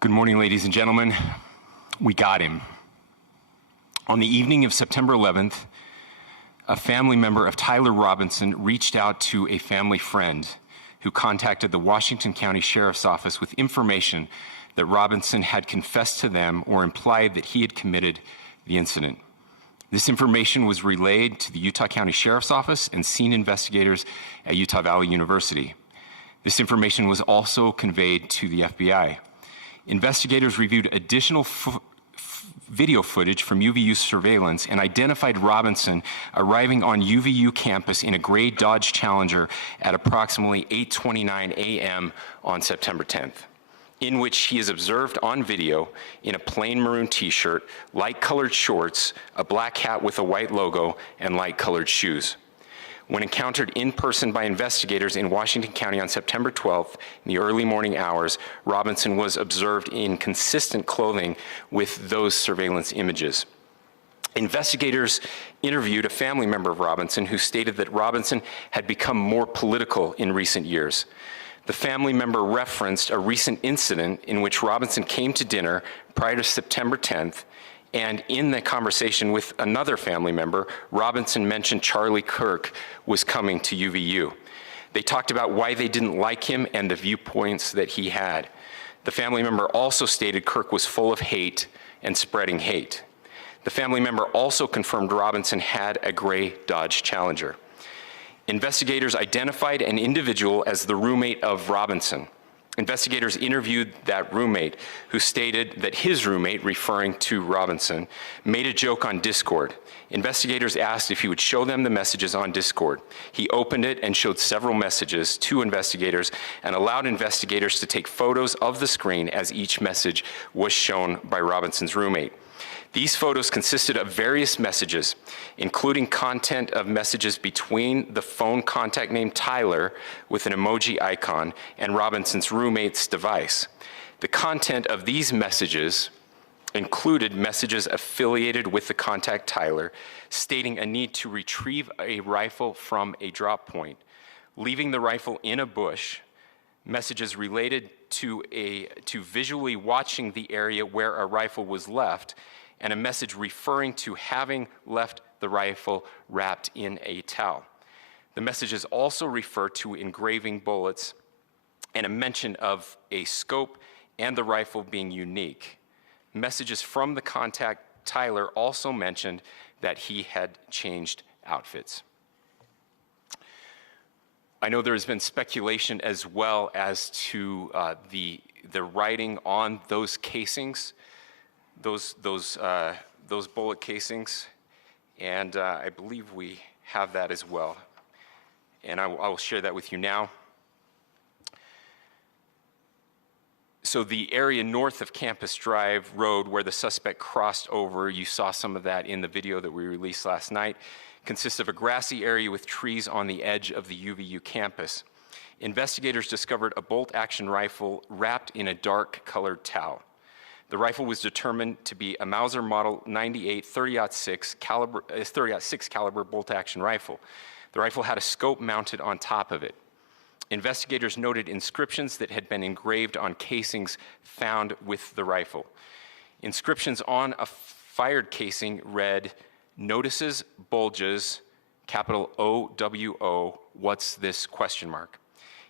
Good morning, ladies and gentlemen. We got him. On the evening of September 11th, a family member of Tyler Robinson reached out to a family friend who contacted the Washington County Sheriff's Office with information that Robinson had confessed to them or implied that he had committed the incident. This information was relayed to the Utah County Sheriff's Office and scene investigators at Utah Valley University. This information was also conveyed to the FBI. Investigators reviewed additional video footage from UVU surveillance and identified Robinson arriving on UVU campus in a gray Dodge Challenger at approximately 8:29 a.m. on September 10th, in which he is observed on video in a plain maroon t-shirt, light-colored shorts, a black hat with a white logo, and light-colored shoes. When encountered in person by investigators in Washington County on September 12th, in the early morning hours, Robinson was observed in consistent clothing with those surveillance images. Investigators interviewed a family member of Robinson who stated that Robinson had become more political in recent years. The family member referenced a recent incident in which Robinson came to dinner prior to September 10th, and in the conversation with another family member, Robinson mentioned Charlie Kirk was coming to UVU. They talked about why they didn't like him and the viewpoints that he had. The family member also stated Kirk was full of hate and spreading hate. The family member also confirmed Robinson had a gray Dodge Challenger. Investigators identified an individual as the roommate of Robinson. Investigators interviewed that roommate, who stated that his roommate, referring to Robinson, made a joke on Discord. Investigators asked if he would show them the messages on Discord. He opened it and showed several messages to investigators and allowed investigators to take photos of the screen as each message was shown by Robinson's roommate. These photos consisted of various messages, including content of messages between the phone contact named Tyler with an emoji icon and Robinson's roommate's device. The content of these messages included messages affiliated with the contact Tyler, stating a need to retrieve a rifle from a drop point, leaving the rifle in a bush, messages related to visually watching the area where a rifle was left, and a message referring to having left the rifle wrapped in a towel. The messages also refer to engraving bullets and a mention of a scope and the rifle being unique. Messages from the contact Tyler also mentioned that he had changed outfits. I know there has been speculation as well as to the writing on those casings, those bullet casings, and I believe we have that as well. And I will share that with you now. So the area north of Campus Drive Road where the suspect crossed over, you saw some of that in the video that we released last night, consists of a grassy area with trees on the edge of the UVU campus. Investigators discovered a bolt-action rifle wrapped in a dark-colored towel. The rifle was determined to be a Mauser Model 98 30-06 caliber bolt-action rifle. The rifle had a scope mounted on top of it. Investigators noted inscriptions that had been engraved on casings found with the rifle. Inscriptions on a fired casing read, "Notices, bulges, capital OWO, what's this, question mark."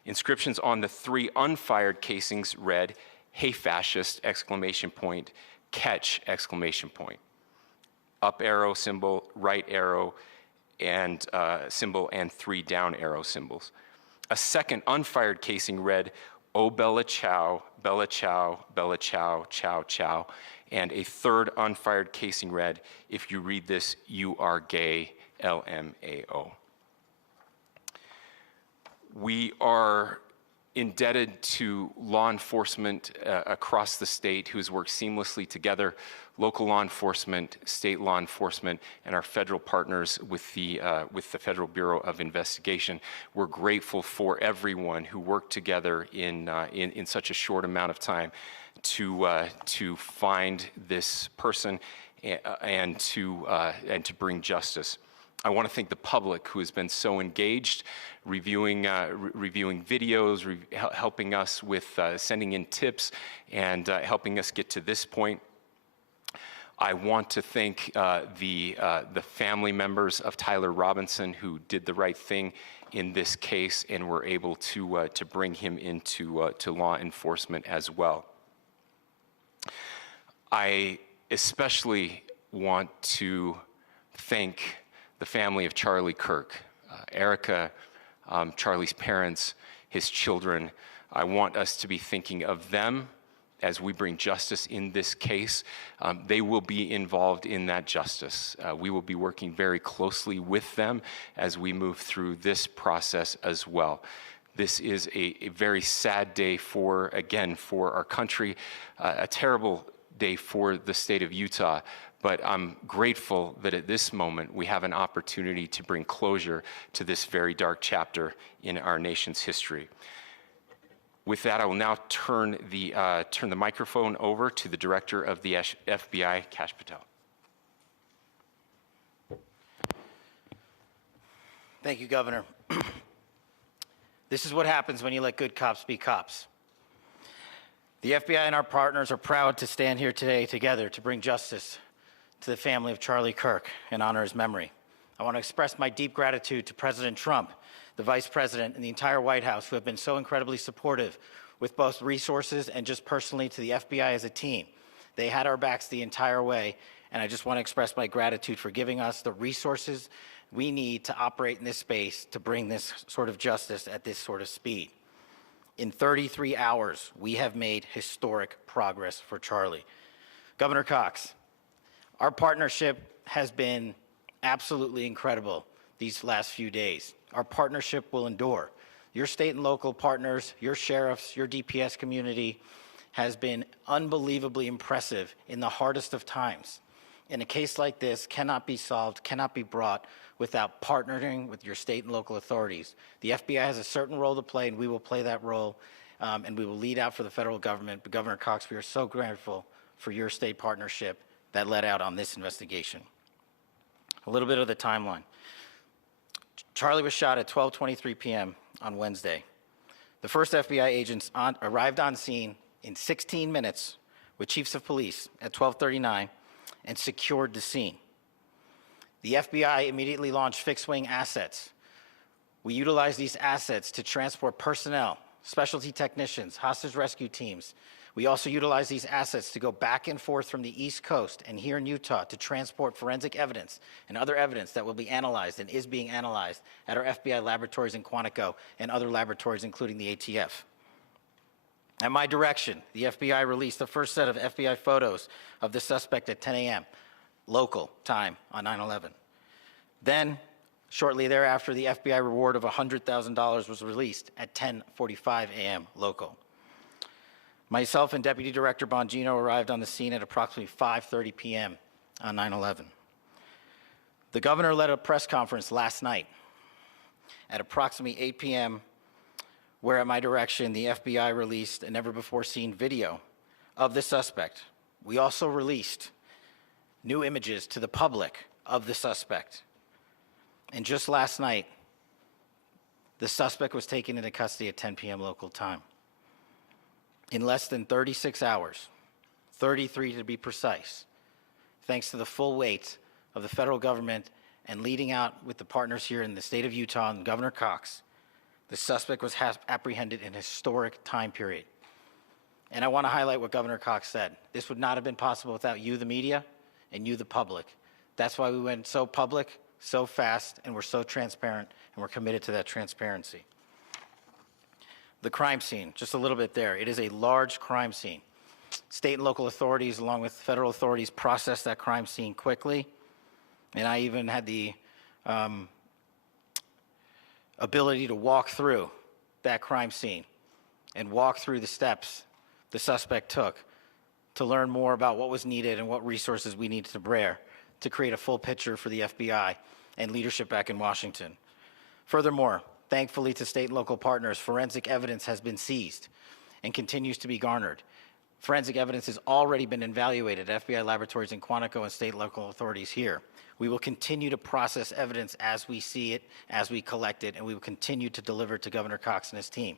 Inscriptions on the 3 unfired casings read, "Hey fascist, exclamation point, catch, exclamation point." Up arrow symbol, right arrow and symbol, and 3 down arrow symbols. A second unfired casing read, "Oh Bella Chow, Bella Chow, Bella Chow, Chow Chow." And a third unfired casing read, "If you read this, you are gay, LMAO." We are indebted to law enforcement across the state who has worked seamlessly together, local law enforcement, state law enforcement, and our federal partners with the Federal Bureau of Investigation. We're grateful for everyone who worked together in such a short amount of time to find this person and to bring justice. I want to thank the public who has been so engaged, reviewing videos, helping us with sending in tips, and helping us get to this point. I want to thank the family members of Tyler Robinson who did the right thing in this case and were able to bring him into to law enforcement as well. I especially want to thank the family of Charlie Kirk, Erica, Charlie's parents, his children. I want us to be thinking of them as we bring justice in this case. They will be involved in that justice. We will be working very closely with them as we move through this process as well. This is a very sad day for our country, a terrible day for the state of Utah, but I'm grateful that at this moment we have an opportunity to bring closure to this very dark chapter in our nation's history. With that, I will now turn the microphone over to the Director of the FBI, Kash Patel. Thank you, Governor. This is what happens when you let good cops be cops. The FBI and our partners are proud to stand here today together to bring justice to the family of Charlie Kirk and honor his memory. I want to express my deep gratitude to President Trump, the Vice President, and the entire White House who have been so incredibly supportive with both resources and just personally to the FBI as a team. They had our backs the entire way, and I just want to express my gratitude for giving us the resources we need to operate in this space to bring this sort of justice at this sort of speed. In 33 hours, we have made historic progress for Charlie. Governor Cox, our partnership has been absolutely incredible these last few days. Our partnership will endure. Your state and local partners, your sheriffs, your DPS community has been unbelievably impressive in the hardest of times. And a case like this cannot be solved, cannot be brought without partnering with your state and local authorities. The FBI has a certain role to play, and we will play that role, and we will lead out for the federal government. But Governor Cox, we are so grateful for your state partnership that led out on this investigation. A little bit of the timeline. Charlie was shot at 12:23 p.m. on Wednesday. The first FBI agents arrived on scene in 16 minutes with chiefs of police at 12:39 and secured the scene. The FBI immediately launched fixed-wing assets. We utilized these assets to transport personnel, specialty technicians, hostage rescue teams. We also utilized these assets to go back and forth from the East Coast and here in Utah to transport forensic evidence and other evidence that will be analyzed and is being analyzed at our FBI laboratories in Quantico and other laboratories, including the ATF. At my direction, the FBI released the first set of FBI photos of the suspect at 10 a.m. local time on 9/11. Then, shortly thereafter, the FBI reward of $100,000 was released at 10:45 a.m. local. Myself and Deputy Director Bongino arrived on the scene at approximately 5:30 p.m. on 9/11. The governor led a press conference last night at approximately 8 p.m., where at my direction, the FBI released a never-before-seen video of the suspect. We also released new images to the public of the suspect. And just last night, the suspect was taken into custody at 10 p.m. local time. In less than 36 hours, 33 to be precise, thanks to the full weight of the federal government and leading out with the partners here in the state of Utah and Governor Cox, the suspect was apprehended in a historic time period. And I want to highlight what Governor Cox said. This would not have been possible without you, the media, and you, the public. That's why we went so public, so fast, and we're so transparent, and we're committed to that transparency. The crime scene, just a little bit there. It is a large crime scene. State and local authorities, along with federal authorities, processed that crime scene quickly. And I even had the ability to walk through that crime scene and walk through the steps the suspect took to learn more about what was needed and what resources we needed to bear to create a full picture for the FBI and leadership back in Washington. Furthermore, thankfully to state and local partners, forensic evidence has been seized and continues to be garnered. Forensic evidence has already been evaluated at FBI laboratories in Quantico and state and local authorities here. We will continue to process evidence as we see it, as we collect it, and we will continue to deliver it to Governor Cox and his team.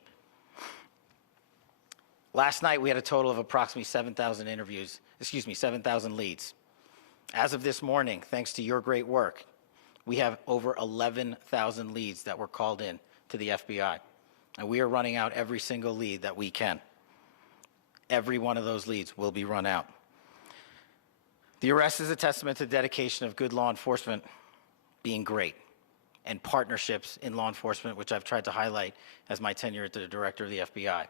Last night, we had a total of approximately 7,000 leads. As of this morning, thanks to your great work, we have over 11,000 leads that were called in to the FBI. And we are running out every single lead that we can. Every one of those leads will be run out. The arrest is a testament to the dedication of good law enforcement being great, and partnerships in law enforcement, which I've tried to highlight as my tenure as the director of the FBI.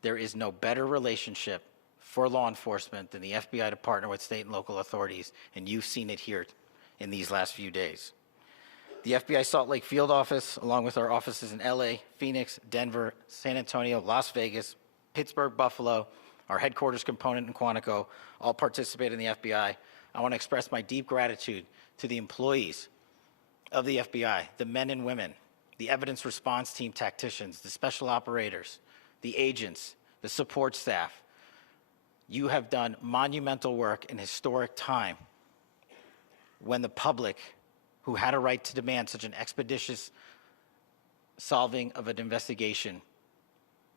There is no better relationship for law enforcement than the FBI to partner with state and local authorities, and you've seen it here in these last few days. The FBI Salt Lake field office, along with our offices in LA, Phoenix, Denver, San Antonio, Las Vegas, Pittsburgh, Buffalo, our headquarters component in Quantico, all participate in the FBI. I want to express my deep gratitude to the employees of the FBI, the men and women, the evidence response team tacticians, the special operators, the agents, the support staff. You have done monumental work in historic time when the public, who had a right to demand such an expeditious solving of an investigation,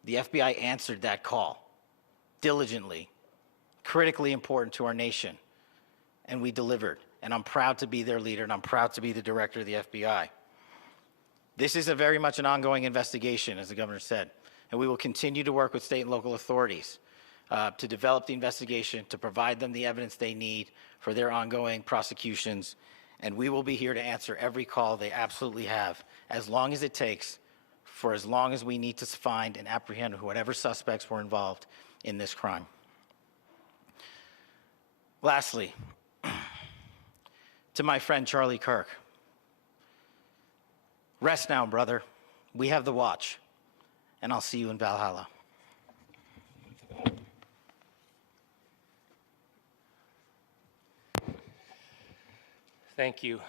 the FBI answered that call diligently, critically important to our nation, and we delivered. And I'm proud to be their leader, and I'm proud to be the director of the FBI. This is very much an ongoing investigation, as the governor said, and we will continue to work with state and local authorities to develop the investigation, to provide them the evidence they need for their ongoing prosecutions, and we will be here to answer every call they absolutely have, as long as it takes, for as long as we need to find and apprehend whatever suspects were involved in this crime. Lastly, to my friend Charlie Kirk, rest now, brother. We have the watch, and I'll see you in Valhalla. Thank you,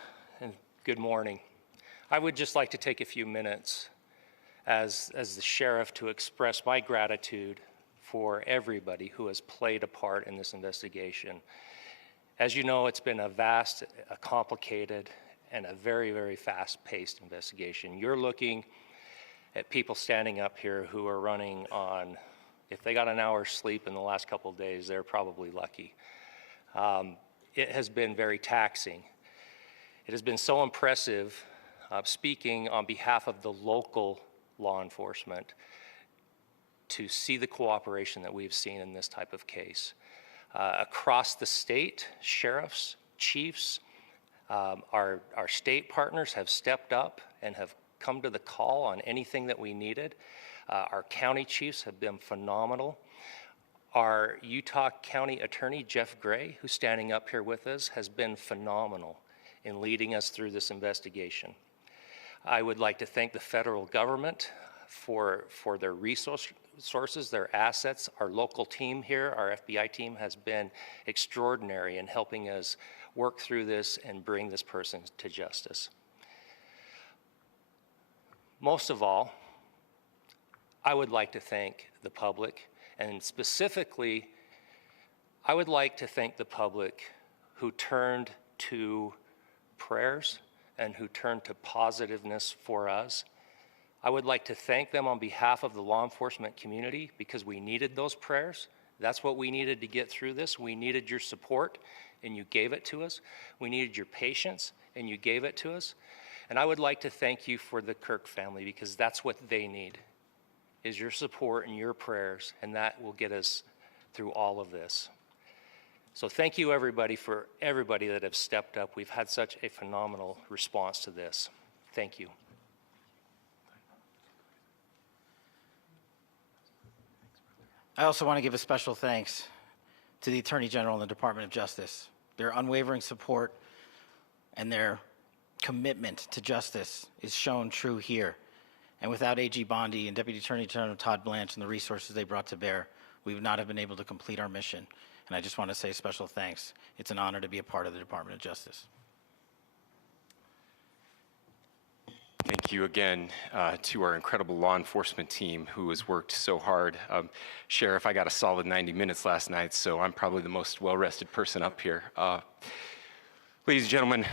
and good morning. I would just like to take a few minutes as the sheriff to express my gratitude for everybody who has played a part in this investigation. As you know, it's been a vast, a complicated, and a very, very fast-paced investigation. You're looking at people standing up here who are running on, if they got an hour's sleep in the last couple of days, they're probably lucky. It has been very taxing. It has been so impressive, speaking on behalf of the local law enforcement, to see the cooperation that we've seen in this type of case. Across the state, sheriffs, chiefs, our state partners have stepped up and have come to the call on anything that we needed. Our county chiefs have been phenomenal. Our Utah County Attorney, Jeff Gray, who's standing up here with us, has been phenomenal in leading us through this investigation. I would like to thank the federal government for their resources, their assets. Our local team here, our FBI team, has been extraordinary in helping us work through this and bring this person to justice. Most of all, I would like to thank the public, and specifically, I would like to thank the public who turned to prayers and who turned to positiveness for us. I would like to thank them on behalf of the law enforcement community, because we needed those prayers. That's what we needed to get through this. We needed your support, and you gave it to us. We needed your patience, and you gave it to us. And I would like to thank you for the Kirk family, because that's what they need, is your support and your prayers, and that will get us through all of this. So thank you, everybody, for everybody that have stepped up. We've had such a phenomenal response to this. Thank you. I also want to give a special thanks to the Attorney General and the Department of Justice. Their unwavering support and their commitment to justice is shown true here. And without AG Bondi and Deputy Attorney General Todd Blanche and the resources they brought to bear, we would not have been able to complete our mission. And I just want to say special thanks. It's an honor to be a part of the Department of Justice. Thank you again to our incredible law enforcement team who has worked so hard. Sheriff, I got a solid 90 minutes last night, so I'm probably the most well-rested person up here. Ladies and gentlemen,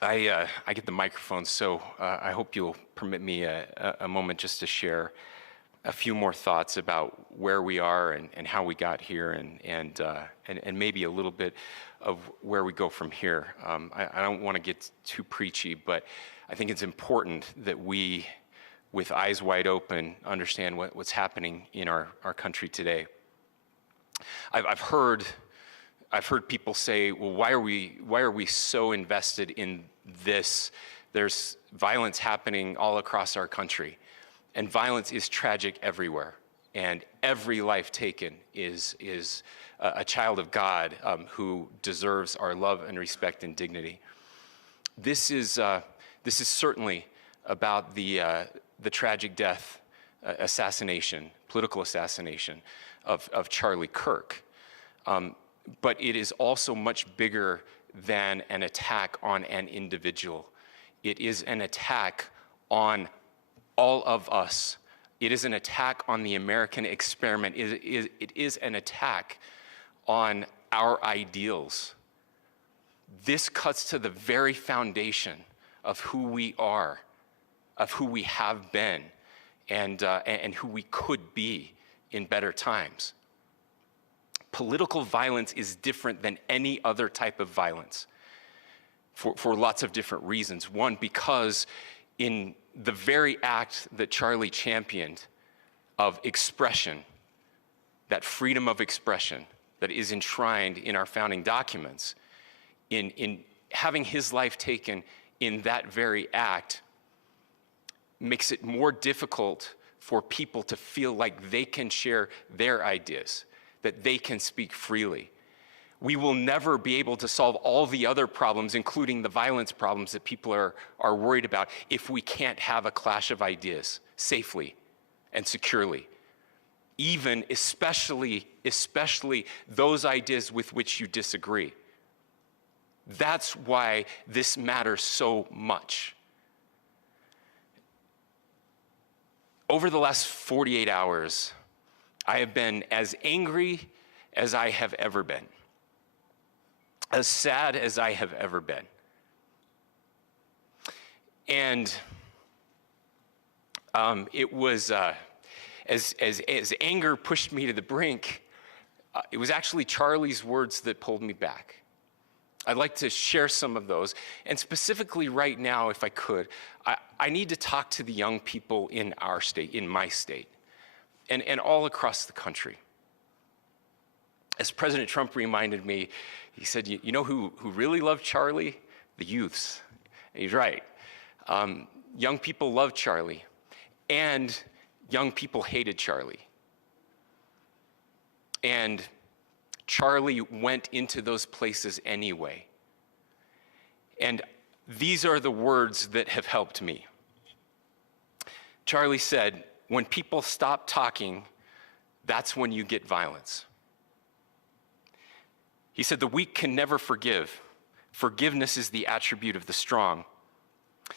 I get the microphone, so I hope you'll permit me a moment just to share a few more thoughts about where we are and how we got here and maybe a little bit of where we go from here. I don't want to get too preachy, but I think it's important that we, with eyes wide open, understand what's happening in our country today. I've heard people say, well, why are we so invested in this? There's violence happening all across our country, and violence is tragic everywhere, and every life taken is a child of God who deserves our love and respect and dignity. This is certainly about the tragic death, political assassination of Charlie Kirk. But it is also much bigger than an attack on an individual. It is an attack on all of us. It is an attack on the American experiment. It is an attack on our ideals. This cuts to the very foundation of who we are, of who we have been, and who we could be in better times. Political violence is different than any other type of violence for lots of different reasons. One, because in the very act that Charlie championed of expression, that freedom of expression that is enshrined in our founding documents, in having his life taken in that very act, makes it more difficult for people to feel like they can share their ideas, that they can speak freely. We will never be able to solve all the other problems, including the violence problems that people are worried about, if we can't have a clash of ideas safely and securely. Especially those ideas with which you disagree. That's why this matters so much. Over the last 48 hours, I have been as angry as I have ever been, as sad as I have ever been. And it was, as anger pushed me to the brink, it was actually Charlie's words that pulled me back. I'd like to share some of those. And specifically right now, if I could, I need to talk to the young people in our state, in my state, and all across the country. As President Trump reminded me, he said, you know who really loved Charlie? The youths. And he's right. Young people loved Charlie, and young people hated Charlie. And Charlie went into those places anyway. And these are the words that have helped me. Charlie said, when people stop talking, that's when you get violence. He said, the weak can never forgive. Forgiveness is the attribute of the strong.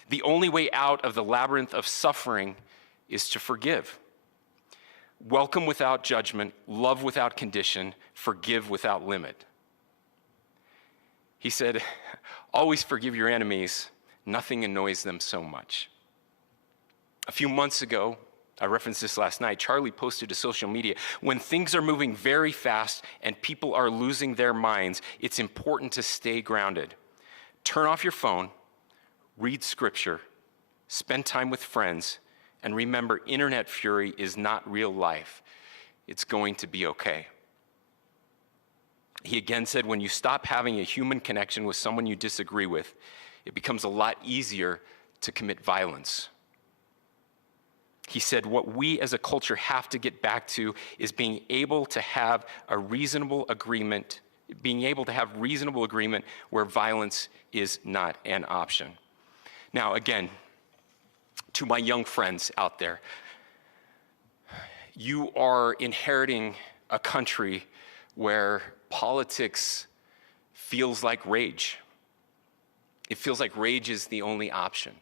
The only way out of the labyrinth of suffering is to forgive. Welcome without judgment, love without condition, forgive without limit. He said, always forgive your enemies. Nothing annoys them so much. A few months ago, I referenced this last night, Charlie posted to social media, when things are moving very fast and people are losing their minds, it's important to stay grounded. Turn off your phone, read scripture, spend time with friends, and remember, internet fury is not real life. It's going to be okay. He again said, when you stop having a human connection with someone you disagree with, it becomes a lot easier to commit violence. He said, what we as a culture have to get back to is being able to have a reasonable agreement, where violence is not an option. Now, again, to my young friends out there, you are inheriting a country where politics feels like rage. It feels like rage is the only option.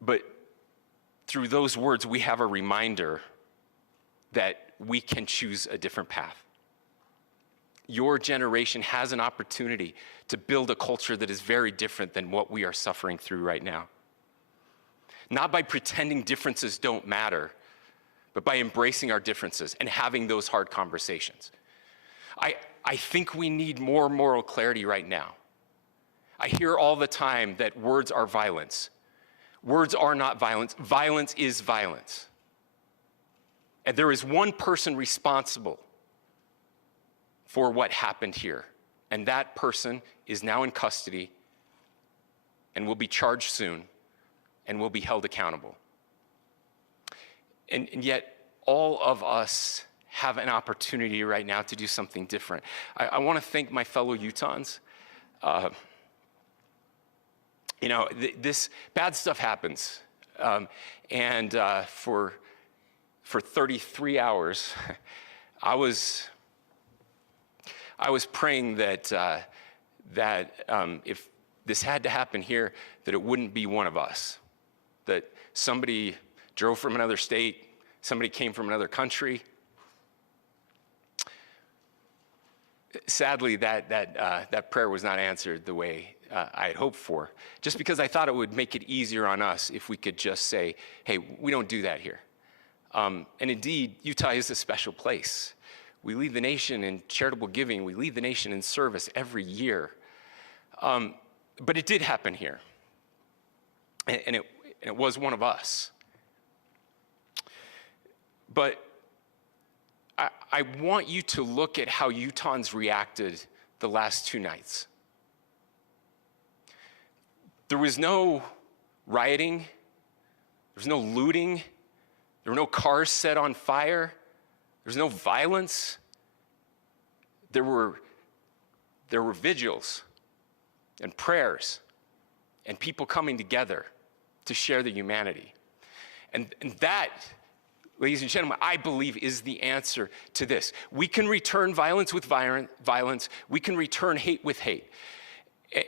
But through those words, we have a reminder that we can choose a different path. Your generation has an opportunity to build a culture that is very different than what we are suffering through right now. Not by pretending differences don't matter, but by embracing our differences and having those hard conversations. I think we need more moral clarity right now. I hear all the time that words are violence. Words are not violence. Violence is violence. And there is one person responsible for what happened here. And that person is now in custody and will be charged soon and will be held accountable. And yet, all of us have an opportunity right now to do something different. I want to thank my fellow Utahns. This bad stuff happens. For 33 hours, I was praying that if this had to happen here, that it wouldn't be one of us, that somebody drove from another state, somebody came from another country. Sadly, that prayer was not answered the way I had hoped for, just because I thought it would make it easier on us if we could just say, hey, we don't do that here. And indeed, Utah is a special place. We lead the nation in charitable giving. We lead the nation in service every year. But it did happen here. And it was one of us. But I want you to look at how Utahns reacted the last 2 nights. There was no rioting. There was no looting. There were no cars set on fire. There was no violence. There were vigils and prayers and people coming together to share the humanity. And that, ladies and gentlemen, I believe is the answer to this. We can return violence with violence. We can return hate with hate.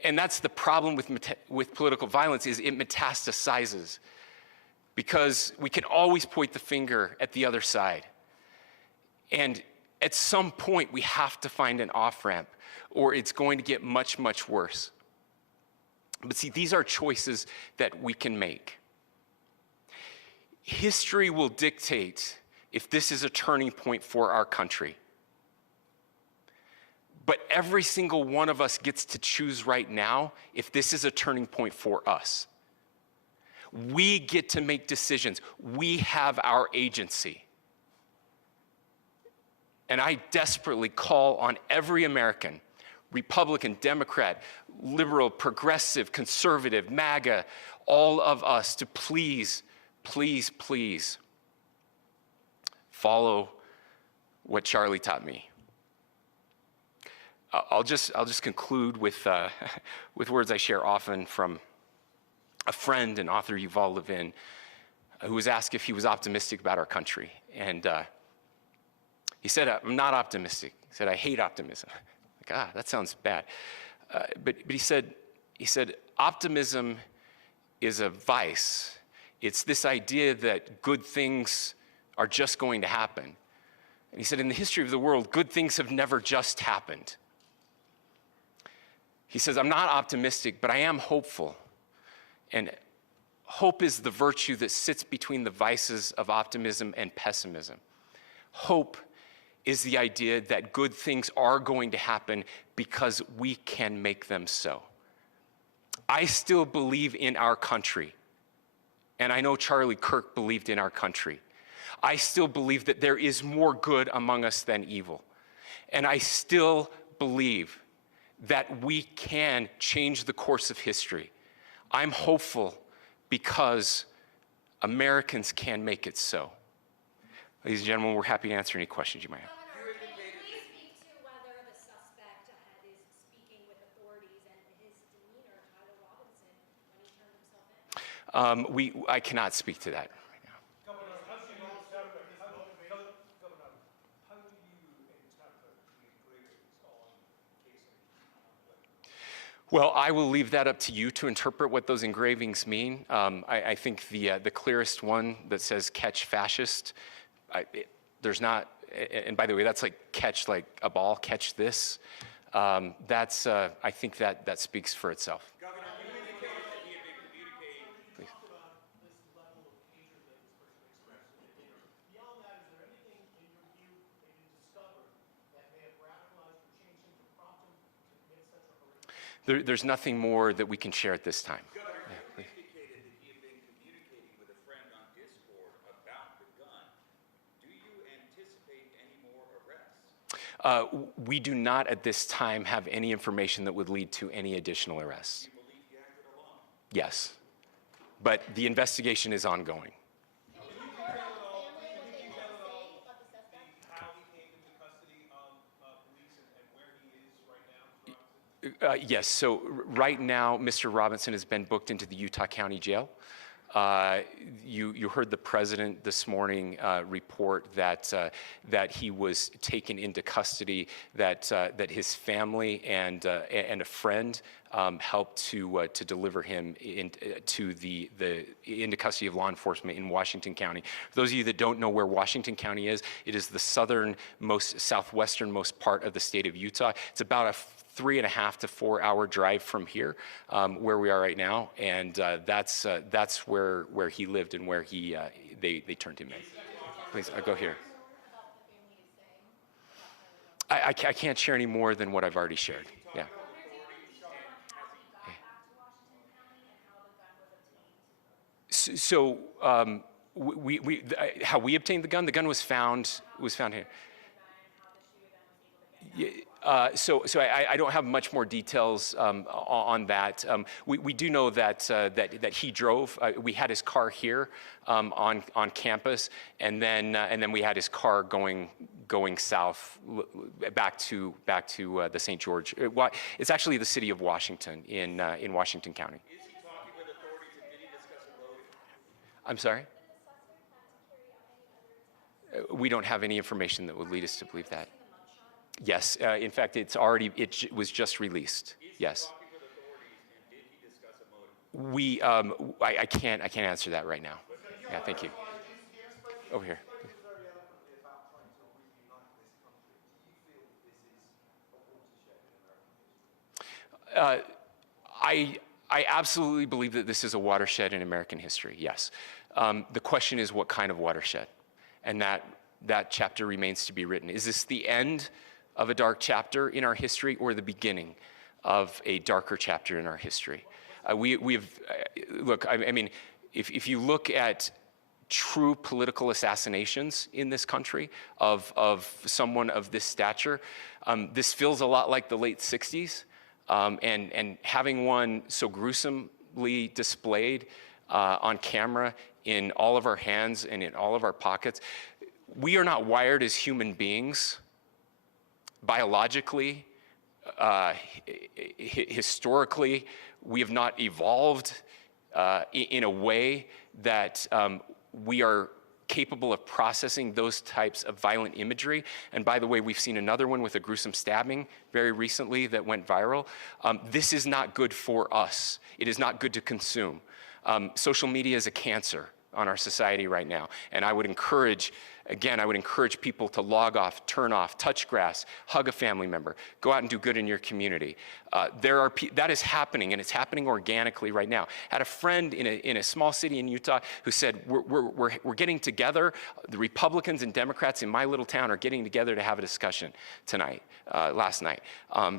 And that's the problem with political violence, is it metastasizes. Because we can always point the finger at the other side. And at some point, we have to find an off-ramp, or it's going to get much, much worse. But see, these are choices that we can make. History will dictate if this is a turning point for our country. But every single one of us gets to choose right now if this is a turning point for us. We get to make decisions. We have our agency. And I desperately call on every American, Republican, Democrat, liberal, progressive, conservative, MAGA, all of us to please, please, please follow what Charlie taught me. I'll just conclude with words I share often from a friend and author, Yuval Levin, who was asked if he was optimistic about our country. And he said, I'm not optimistic. He said, I hate optimism. Like, that sounds bad. But he said, optimism is a vice. It's this idea that good things are just going to happen. And he said, in the history of the world, good things have never just happened. He says, I'm not optimistic, but I am hopeful. And hope is the virtue that sits between the vices of optimism and pessimism. Hope is the idea that good things are going to happen because we can make them so. I still believe in our country. And I know Charlie Kirk believed in our country. I still believe that there is more good among us than evil. And I still believe that we can change the course of history. I'm hopeful because Americans can make it so. Ladies and gentlemen, we're happy to answer any questions you might have. Governor, can you please speak to whether the suspect is speaking with authorities and his demeanor, Tyler Robinson, when he turned himself in? I cannot speak to that right now. Governor, how do you interpret the agreements on casing? Well, I will leave that up to you to interpret what those engravings mean. I think the clearest one that says "catch fascist," there's not, and by the way, that's like catch like a ball, catch this. That's I think that speaks for itself. Governor, you indicated that he had been communicating. Please. Talk about this level of hatred that this person expressed in the dinner. Beyond that, is there anything in your view that you discovered that may have radicalized or changed him to prompt him to commit such a horrific? There's nothing more that we can share at this time. Governor, you indicated that he had been communicating with a friend on Discord about the gun. Do you anticipate any more arrests? We do not at this time have any information that would lead to any additional arrests. Do you believe he acted alone? Yes, but the investigation is ongoing. How he came into custody of police and where he is right now, Mr. Robinson? Yes, so right now, Mr. Robinson has been booked into the Utah County Jail. You heard the president this morning report that he was taken into custody, that his family and a friend helped to deliver him into custody of law enforcement in Washington County. For those of you that don't know where Washington County is, it is the southwesternmost part of the state of Utah. It's about a 3.5 to 4 hour drive from here, where we are right now, and that's where he lived and where they turned him in. Please, I'll go here. I can't share any more than what I've already shared. Yeah. So how we obtained the gun was found here. So I don't have much more details on that. We do know that he drove. We had his car here on campus, and then we had his car going south back to the St. George. It's actually the city of Washington in Washington County. Is he talking with authorities and did he discuss a motive? I'm sorry? We don't have any information that would lead us to believe that. Yes, in fact, it was just released. Yes. Talking with authorities and did he discuss a motive? I can't answer that right now. Yeah, thank you. Over here. I absolutely believe that this is a watershed in American history, yes. The question is what kind of watershed? And that chapter remains to be written. Is this the end of a dark chapter in our history or the beginning of a darker chapter in our history? Look, I mean, if you look at true political assassinations in this country of someone of this stature, this feels a lot like the late 60s. And having one so gruesomely displayed on camera in all of our hands and in all of our pockets, we are not wired as human beings, biologically, historically. We have not evolved in a way that we are capable of processing those types of violent imagery. And by the way, we've seen another one with a gruesome stabbing very recently that went viral. This is not good for us. It is not good to consume. Social media is a cancer on our society right now. And I would encourage people to log off, turn off, touch grass, hug a family member, go out and do good in your community. That is happening, and it's happening organically right now. I had a friend in a small city in Utah who said, we're getting together, the Republicans and Democrats in my little town are getting together to have a discussion last night,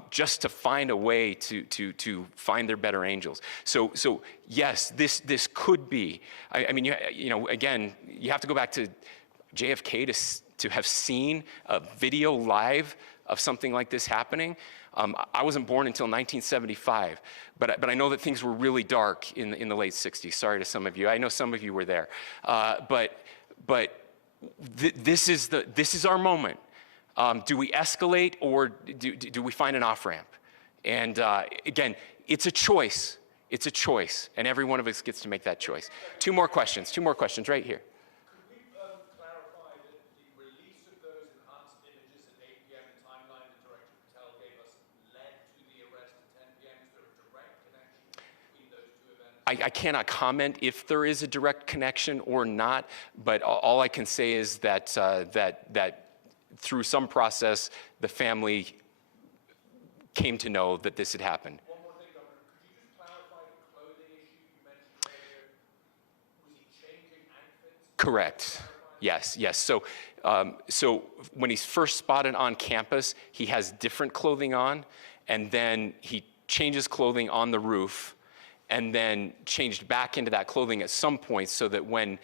just to find a way to find their better angels. So yes, this could be, I mean, again, you have to go back to JFK to have seen a video live of something like this happening. I wasn't born until 1975, but I know that things were really dark in the late 60s. Sorry to some of you. I know some of you were there. This is our moment. Do we escalate or do we find an off-ramp? And again, it's a choice. It's a choice, and every one of us gets to make that choice. Two more questions right here. I cannot comment if there is a direct connection or not, but all I can say is that, that through some process, the family came to know that this had happened. One more thing, Governor. Could you just clarify the clothing issue you mentioned earlier? Was he changing outfits? Correct. Yes, yes. So, so when he's first spotted on campus, he has different clothing on, and then he changes clothing on the roof, and then changed back into that clothing at some point, so that when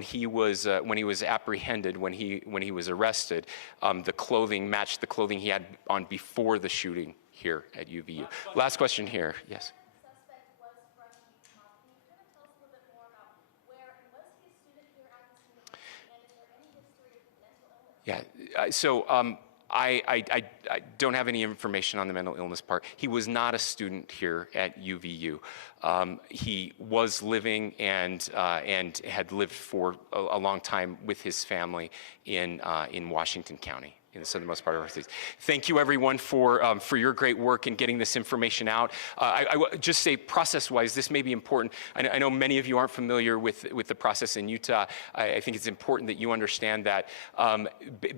he was apprehended, when he was arrested, the clothing matched the clothing he had on before the shooting here at UVU. Last question here. Yes. Suspect was from Utah. Can you kind of tell us a little bit more about where, and was he a student here at this university, and is there any history of mental illness? Yeah. So I don't have any information on the mental illness part. He was not a student here at UVU. He was living and had lived for a long time with his family in Washington County, in the southernmost part of our state. Thank you, everyone, for your great work in getting this information out. I will just say, process-wise, this may be important. I know many of you aren't familiar with the process in Utah. I think it's important that you understand that.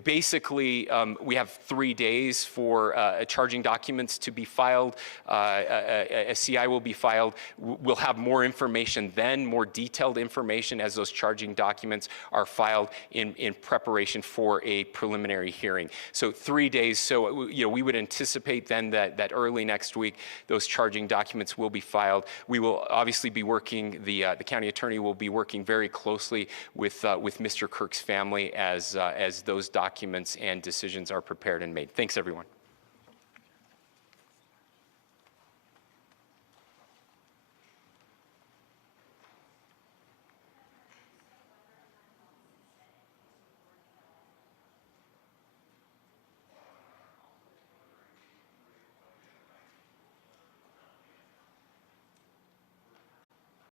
Basically, we have 3 days for charging documents to be filed. A CI will be filed. We'll have more information then, more detailed information as those charging documents are filed in preparation for a preliminary hearing. So 3 days. So we would anticipate then that early next week those charging documents will be filed. We will obviously be working. The county attorney will be working very closely with Mr. Kirk's family as those documents and decisions are prepared and made. Thanks, everyone.